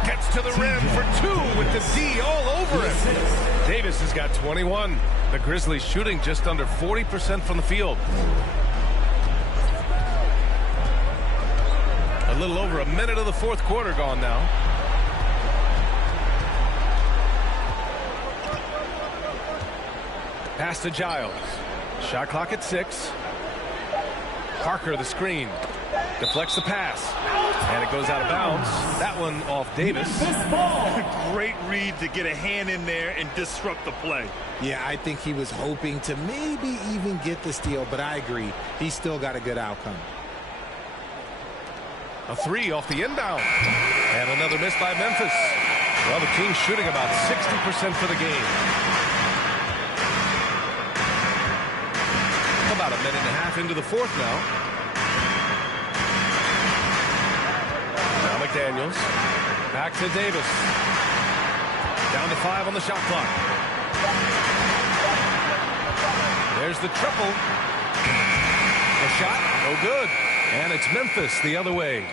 Gets to the rim for 2 with the D all over him. Davis has got 21. The Grizzlies shooting just under 40% from the field. A little over a minute of the fourth quarter gone now. Pass to Giles. Shot clock at 6. Parker the screen. Deflects the pass. And it goes out of bounds. That one off Davis. Great read to get a hand in there and disrupt the play. Yeah, I think he was hoping to maybe even get the steal, but I agree. He still got a good outcome. A 3 off the inbound. And another miss by Memphis. Well, the Kings shooting about 60% for the game. About a minute and a half into the fourth now. Now McDaniels. Back to Davis. Down to 5 on the shot clock. There's the triple. The shot, no good. And it's Memphis the other way.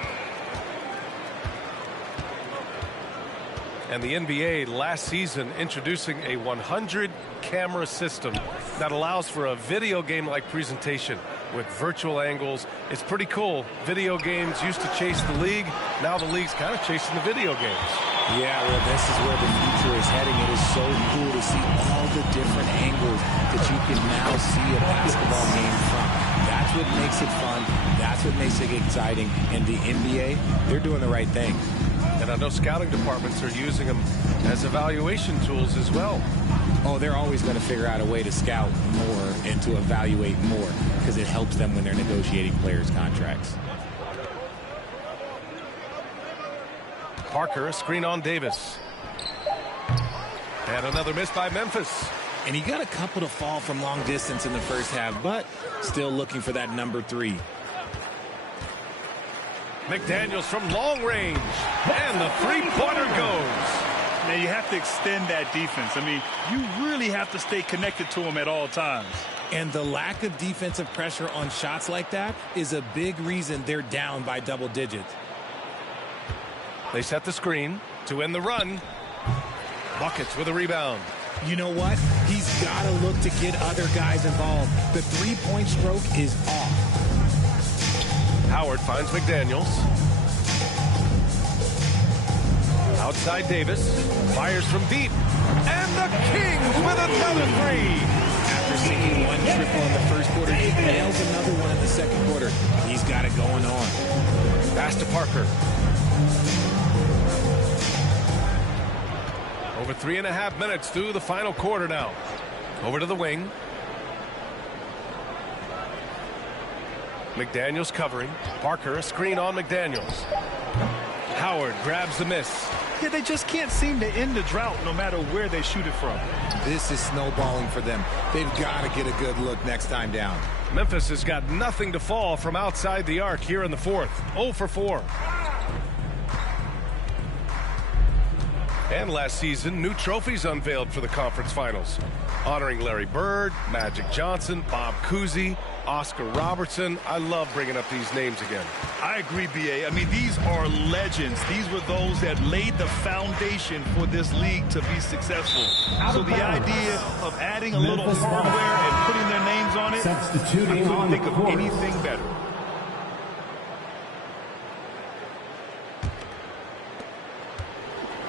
And the NBA last season introducing a 100-camera system that allows for a video game-like presentation with virtual angles. It's pretty cool. Video games used to chase the league. Now the league's kind of chasing the video games. Yeah, well, this is where the future is heading. It is so cool to see all the different angles that you can now see a basketball game from. That's what makes it fun. That's what makes it exciting. And the NBA, they're doing the right thing. And I know scouting departments are using them as evaluation tools as well. Oh, they're always going to figure out a way to scout more and to evaluate more because it helps them when they're negotiating players' contracts. Parker, a screen on Davis. And another miss by Memphis. And he got a couple to fall from long distance in the first half, but still looking for that number 3. McDaniels from long range. And the three-pointer goes. Now, you have to extend that defense. I mean, you really have to stay connected to him at all times. And the lack of defensive pressure on shots like that is a big reason they're down by double digits. They set the screen to end the run. Buckets with a rebound. You know what? He's got to look to get other guys involved. The three-point stroke is off. Howard finds McDaniels. Outside Davis. Fires from deep. And the Kings with another 3. After seeing one triple in the first quarter, he nails another one in the second quarter. He's got it going on. Pass to Parker. Over 3.5 minutes through the final quarter now. Over to the wing. McDaniels covering. Parker, a screen on McDaniels. Howard grabs the miss. Yeah, they just can't seem to end the drought no matter where they shoot it from. This is snowballing for them. They've got to get a good look next time down. Memphis has got nothing to fall from outside the arc here in the fourth. 0 for 4. And last season, new trophies unveiled for the conference finals, honoring Larry Bird, Magic Johnson, Bob Cousy, Oscar Robertson. I love bringing up these names again. I agree, B.A. I mean, these are legends. These were those that laid the foundation for this league to be successful. So the idea of adding a little hardware and putting their names on it, I couldn't think of anything better.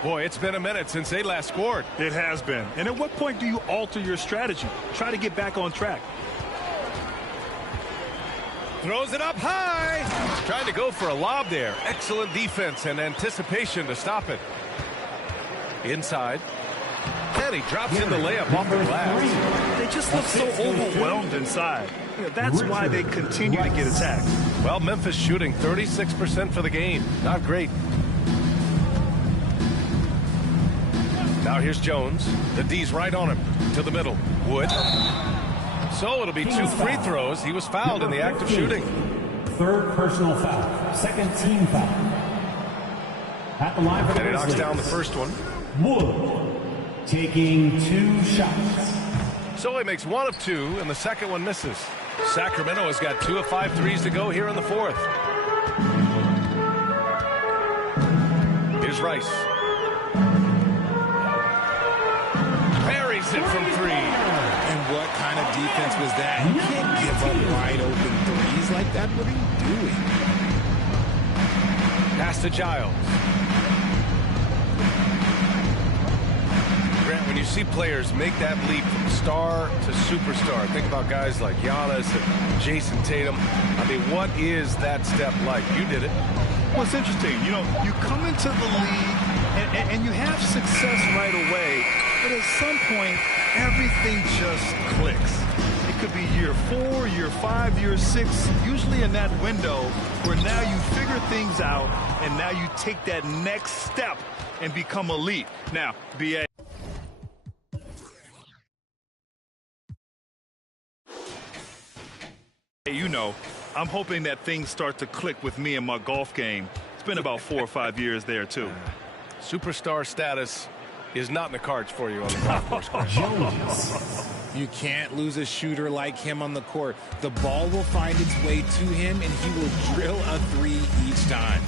Boy, it's been a minute since they last scored. It has been. And at what point do you alter your strategy? Try to get back on track. Throws it up high. Trying to go for a lob there. Excellent defense and anticipation to stop it. Inside. And he drops in the layup off the glass. They just look so overwhelmed inside. That's why they continue to get attacked. Well, Memphis shooting 36% for the game. Not great. Now here's Jones. The D's right on him. To the middle. Wood. So it'll be 2 free throws. He was fouled in the act of shooting. Third personal foul. Second team foul. At the line for the And he Grizzlies. knocks down the first one. Wood taking 2 shots. So he makes 1 of 2, and the second one misses. Sacramento has got 2 of 5 threes to go here in the fourth. Here's Rice. Buries it from 3. And what kind of defense was that? You can't give up wide open threes like that. What are you doing? Pass to Giles. Grant, when you see players make that leap from star to superstar, think about guys like Giannis and Jason Tatum. I mean, what is that step like? You did it. Well, it's interesting. You know, you come into the league and you have success right away, but at some point, everything just clicks. It could be year 4, year 5, year 6, usually in that window where now you figure things out and now you take that next step and become elite. Now, B.A. You know, I'm hoping that things start to click with me in my golf game. It's been about 4 or 5 years there, too. Superstar status is not in the cards for you on the golf course. You can't lose a shooter like him on the court. The ball will find its way to him, and he will drill a 3 each time.